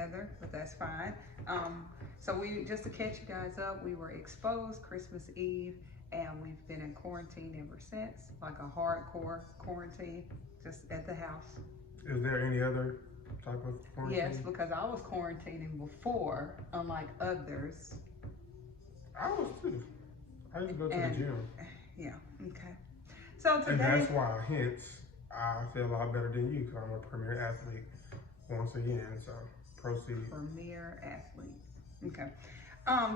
together, but that's fine. So we, just to catch you guys up, we were exposed Christmas Eve, and we've been in quarantine ever since, like a hardcore quarantine, just at the house. Is there any other type of quarantine? Yes, because I was quarantining before, unlike others. I was too. I used to go to the gym. Yeah, okay. So today, and that's why, hence, I feel a lot better than you, because I'm a premier athlete once again. So proceed. Premier athlete. Okay.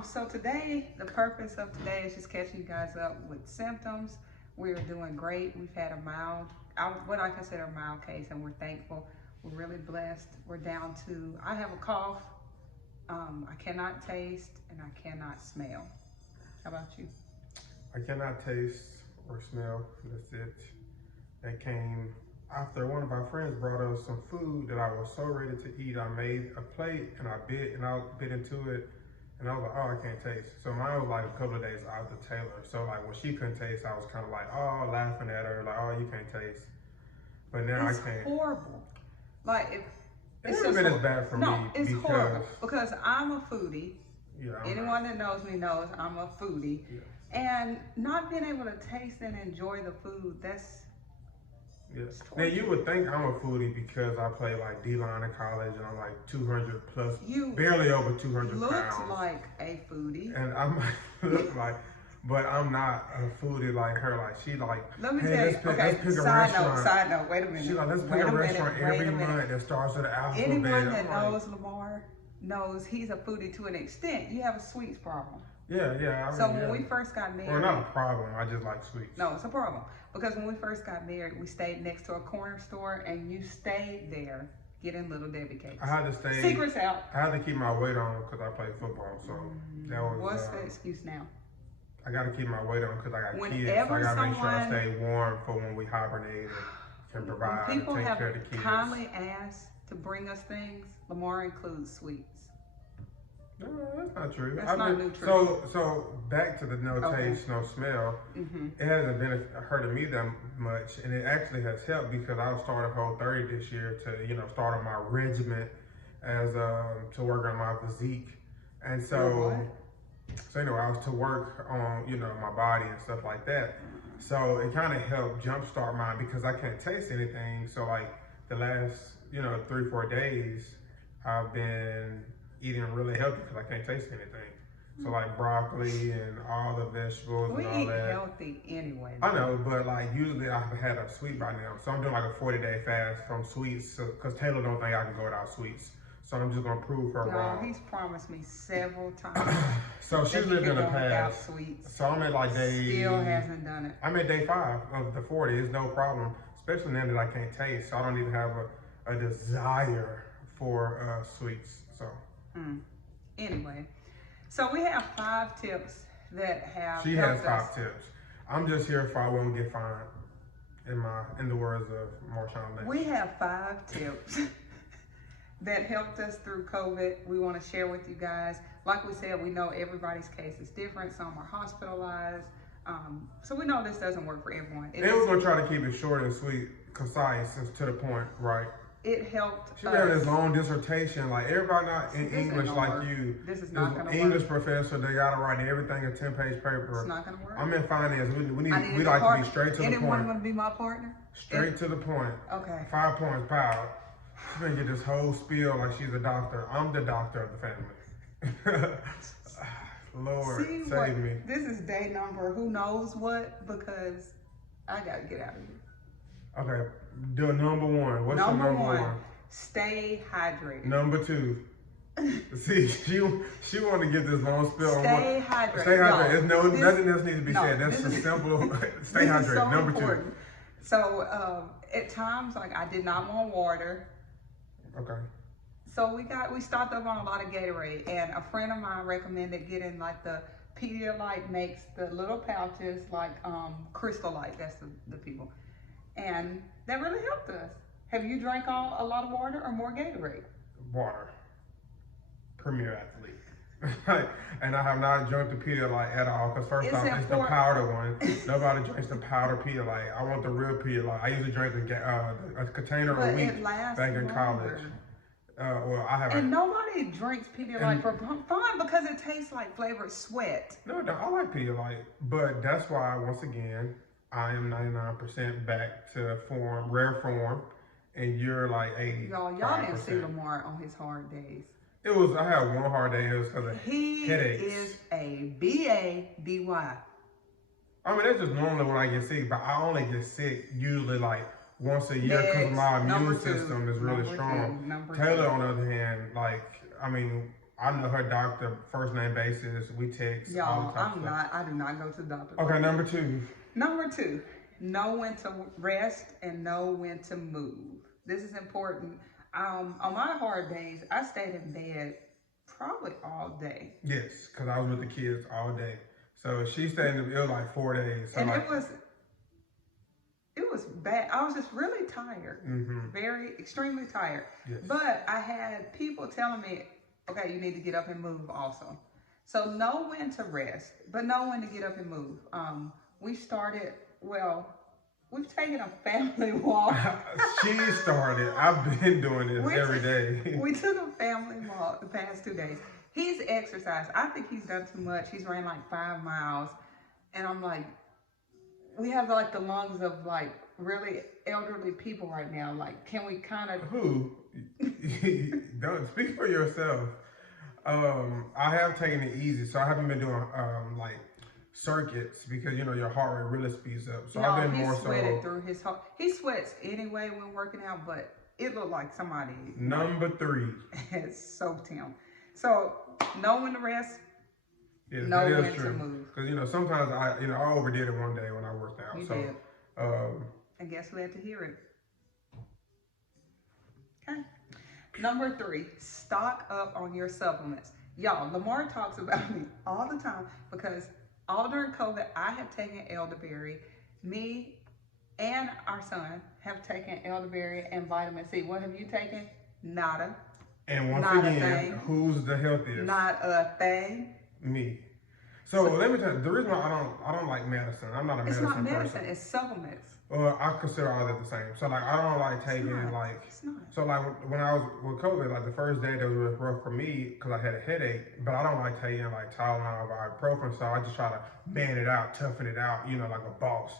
So today, the purpose of today is just catching you guys up with symptoms. We're doing great. We've had a mild, what I consider a mild case, and we're thankful. We're really blessed. We're down to, I have a cough. I cannot taste and I cannot smell. How about you? I cannot taste or smell. That's it. That came after one of our friends brought us some food that I was so ready to eat. I made a plate and I bit into it, and I was like, oh, I can't taste. So mine was like a couple of days after Taylor. So like when she couldn't taste, I was kind of like, oh, laughing at her, like, oh, you can't taste. But now it's I can't. Horrible. Like if it's just been as bad for me. No, it's horrible because I'm a foodie. Yeah, anyone that knows me knows I'm a foodie. Yeah. And not being able to taste and enjoy the food, that's now you would think I'm a foodie because I play like D-line in college and I'm like 200 plus, barely over 200 pounds. You look like a foodie. And I might look like, but I'm not a foodie like her. Like she like, let me hey, tell you, let's pick a restaurant. Side note, wait a minute. She's like, let's pick a restaurant every month that starts with an alphabet. Anyone that knows Lamar knows he's a foodie to an extent. You have a sweets problem. Yeah. I mean, so when we first got married, well, not a problem. I just like sweets. No, it's a problem because when we first got married, we stayed next to a corner store, and you stayed there getting Little Debbie cakes. I had to stay. Secrets out. I had to keep my weight on because I played football. So that was. What's the excuse now? I got to keep my weight on because I got kids. Whenever I got to make sure I stay warm for when we hibernate and can provide and take care of the kids. People have kindly asked to bring us things. Lamar includes sweets. No, that's not true. That's not nutritious. So back to the no taste, no smell. It hasn't been hurting me that much, and it actually has helped because I started Whole30 this year to start on my regimen as to work on my physique, and so anyway, I was to work on my body and stuff like that. So it kind of helped jumpstart mine because I can't taste anything. So like the last 3-4 days, I've been eating really healthy because I can't taste anything. So like broccoli and all the vegetables and all that. We eat healthy anyway. I know, but like usually I've had a sweet by now. So I'm doing like a 40-day fast from sweets because Taylor don't think I can go without sweets. So I'm just gonna prove her wrong. He's promised me several times. So she's lived in the past. So I'm at like day. Still hasn't done it. I'm at day 5 of the 40. It's no problem, especially now that I can't taste. So I don't even have a desire for sweets. So. Anyway, so we have 5 tips that have. She has 5 tips. I'm just here if I won't get fined. In the words of Marshawn Lynch. We have 5 tips that helped us through COVID. We want to share with you guys. Like we said, we know everybody's case is different. Some are hospitalized. So we know this doesn't work for everyone. And we're gonna try to keep it short and sweet, concise, and to the point, right? It helped. She got this long dissertation, like everybody not in English like you. This is not gonna work. English professor, they gotta write everything a 10-page paper. It's not gonna work. I'm in finance. We like to be straight to the point. Anyone want to be my partner? Straight to the point. Okay. 5 points, pow. She's gonna get this whole spiel like she's a doctor. I'm the doctor of the family. Lord, save me. This is day number who knows what, because I gotta get out of here. Okay, do number 1. What's number one? Stay hydrated. Number 2. See, she want to get this long spill. Stay hydrated. Stay hydrated. Nothing else needs to be said. That's a simple. Stay hydrated. So number important. 2. So at times, like I did not want water. Okay. So we stocked up on a lot of Gatorade, and a friend of mine recommended getting like the Pedialyte makes the little pouches like Crystal Light. That's the people. And that really helped us. Have you drank a lot of water or more Gatorade? Water. Premier athlete. And I have not drunk the Pedialyte at all, because first off, it's the powder one. Nobody drinks the powder Pedialyte. I want the real Pedialyte. I used to drink a container a week back in college. Well, I haven't. And nobody drinks Pedialyte for fun because it tastes like flavored sweat. No, I like Pedialyte, but that's why once again I am 99% back to form, rare form, and you're like 80. Y'all didn't see Lamar on his hard days. I had one hard day. It was because of headaches. He is a BABY. I mean, that's just normally when I get sick, but I only get sick usually like once a year because my immune system is really strong. Taylor, on the other hand, like, I mean, I know her doctor, first name basis, we text. Y'all, I do not go to the doctor. Okay, number two. Number two, know when to rest and know when to move. This is important. On my hard days, I stayed in bed probably all day. Yes, because I was with the kids all day. So she stayed in the, it was like 4 days. So and like, it was bad. I was just really tired, extremely tired. Yes. But I had people telling me, okay, you need to get up and move also. So know when to rest, but know when to get up and move. We've taken a family walk. She started. I've been doing this every day. We took a family walk the past 2 days. He's exercised. I think he's done too much. He's ran like 5 miles. And I'm like, we have like the lungs of like really elderly people right now. Like, can we kind of... Who? Don't speak for yourself. I have taken it easy. So I haven't been doing like circuits because, you know, your heart rate really speeds up. So I've been more so... through his heart. He sweats anyway when working out, but it looked like somebody... Number 3. has soaked him. So know when to rest. Yes, know that when is true. to move. Because, you know, sometimes I overdid it one day when I worked out. You so, did. I guess we had to hear it. Okay. Number 3, stock up on your supplements. Y'all, Lamar talks about me all the time because all during COVID, I have taken elderberry. Me and our son have taken elderberry and vitamin C. What have you taken? Nada. And once again, who's the healthiest? Not a thing. Me. So let me tell you, the reason why I don't like medicine. I'm not a medicine person. It's not medicine. It's supplements. Well, I consider all that the same. So like, I don't like taking It's not. So like when I was with COVID, like the first day that was rough for me because I had a headache. But I don't like taking like Tylenol or ibuprofen. So I just try to man it out, toughen it out, you know, like a boss.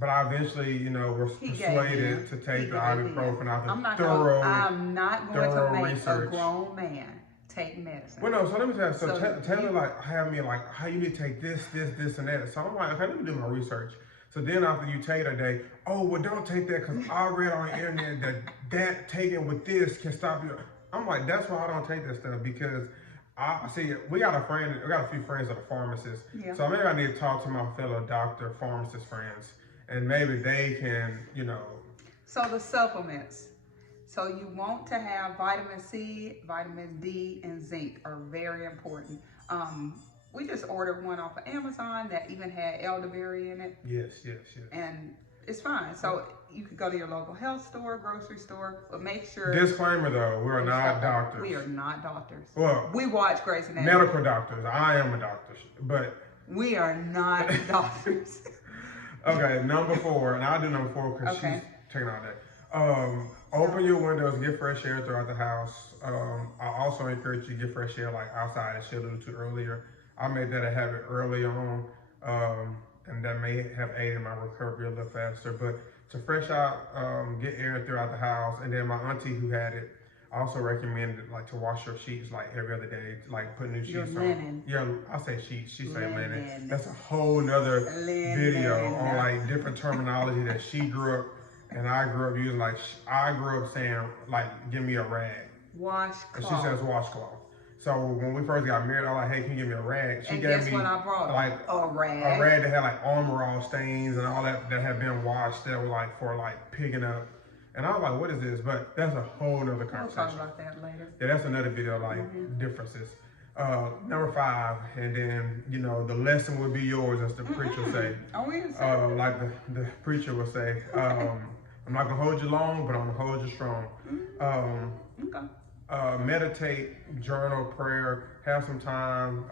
But I eventually, you know, was persuaded to take the ibuprofen after I'm not going to make a grown man take medicine. Well, no, so let me tell you. So Taylor like have me like, how you need to take this, and that. So I'm like, okay, let me do my research. So then after you take a day, oh, well, don't take that because I read on the internet that taken with this can stop you. I'm like, that's why I don't take that stuff because I see we got a few friends that are pharmacists. Yeah. So maybe I need to talk to my fellow doctor, pharmacist friends. And maybe they can, you know. So the supplements. So you want to have vitamin C, vitamin D, and zinc are very important. We just ordered one off of Amazon that even had elderberry in it. Yes. And it's fine. So you could go to your local health store, grocery store, but make sure. Disclaimer though, we are not doctors. We are not doctors. Well, we watch Grey's Anatomy. Medical doctors. I am a doctor, but. We are not doctors. Okay, number 4, and I'll do number 4 because she's taking all that. Open your windows, get fresh air throughout the house. I also encourage you to get fresh air like outside, as she alluded to earlier. I made that a habit early on, and that may have aided my recovery a little faster. But to fresh out, get air throughout the house, and then my auntie who had it also recommended like to wash your sheets like every other day, like put new sheets on. Yeah, I say sheets, she say linen. That's a whole nother video on like different terminology that she grew up and I grew up using. Like I grew up saying like, give me a rag. Washcloth. And she says washcloth. So when we first got married, I was like, hey, can you give me a rag? She gave me what I brought? Like a rag. A rag that had like Armor All stains and all that had been washed that were like for like picking up. And I was like, what is this? But that's a whole nother conversation. We'll talk about that later. Yeah, that's another video, like differences. Number 5, and then, you know, the lesson will be yours, as the preacher say. Like the preacher will say, I'm not going to hold you long, but I'm going to hold you strong. Meditate, journal, prayer, have some time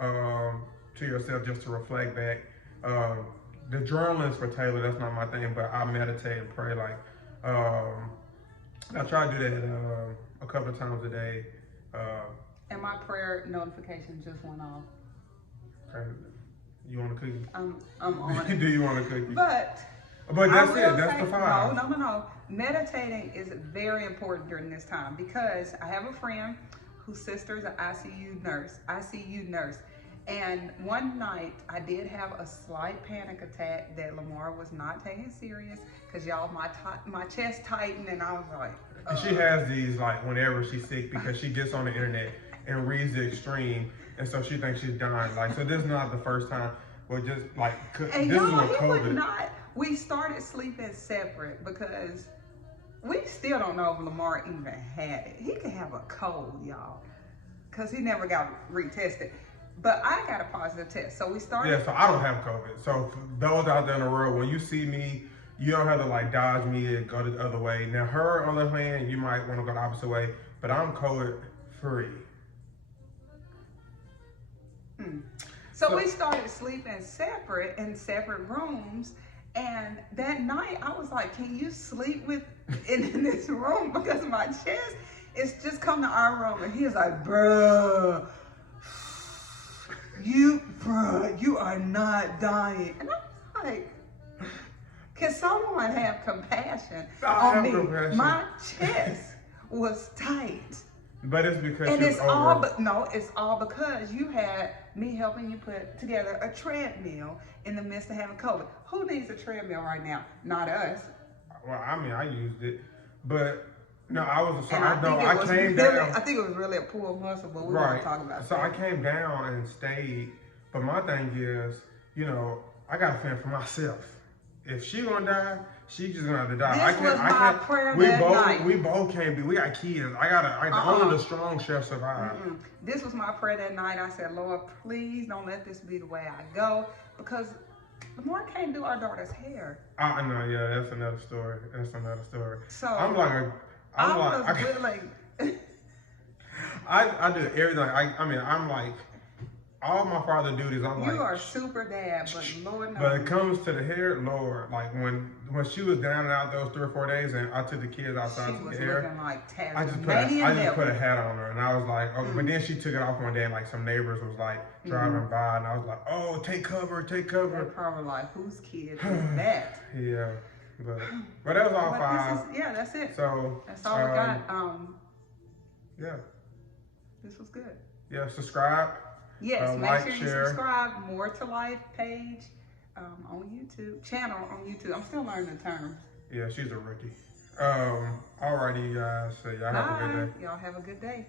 to yourself just to reflect back. The journaling's for Taylor, that's not my thing, but I meditate and pray like, I try to do that a couple of times a day. And my prayer notification just went off. Okay. You want a cookie? I'm on it. Do you want a cookie? But that's I will it. That's say, the 5. No. Meditating is very important during this time because I have a friend whose sister is an ICU nurse. And one night I did have a slight panic attack that Lamar was not taking serious because y'all, my chest tightened and I was like, And she has these like whenever she's sick because she gets on the internet and reads the extreme, and so she thinks she's dying. Like, so this is not the first time. Well, just like and this is y'all, what he would COVID. not. We started sleeping separate because we still don't know if Lamar even had it. He could have a cold, y'all, because he never got retested. But I got a positive test, so we started. Yeah, so I don't have COVID. So for those out there in the world, when you see me, you don't have to like dodge me and go the other way. Now her, on the other hand, you might want to go the opposite way, but I'm COVID free. So we started sleeping separate in separate rooms. And that night I was like, can you sleep in this room? Because my chest is just come to our room. And he was like, bruh, you are not dying. And I was like, can someone have compassion on me? Compassion. My chest was tight. But it's because And you're it's all because you had me helping you put together a treadmill in the midst of having COVID. Who needs a treadmill right now? Not us. Well, I mean, I used it, but no, I was. So And I know I came really, down. I think it was really a poor muscle, but we Right. won't talk about So that. I came down and stayed. But my thing is, I got to fend for myself. If she gonna die, she just gonna have to die. This was my prayer that night. We both can't be. We got kids. Only the strong shall survive. This was my prayer that night. I said, Lord, please don't let this be the way I go, because Lamar can't do our daughter's hair. No, yeah, that's another story. So I'm willing. I do everything. I'm like, all my father duties, I'm like. You are super dad, but Lord knows. But it comes to the hair, Lord, like when she was down and out those 3 or 4 days and I took the kids outside to the hair. Looking like I just put a hat on her and I was like, oh, but then she took it off one day and like some neighbors was like driving by and I was like, oh, take cover. They're probably like, whose kid is that? Yeah, but that was all 5. That's it. So that's all I got. Yeah. This was good. Yeah, subscribe. Yes, make like, sure you share. subscribe. More to Life page on YouTube, channel on YouTube. I'm still learning the terms. Yeah, she's a rookie. Alrighty, you guys. So y'all have a good day. Y'all have a good day.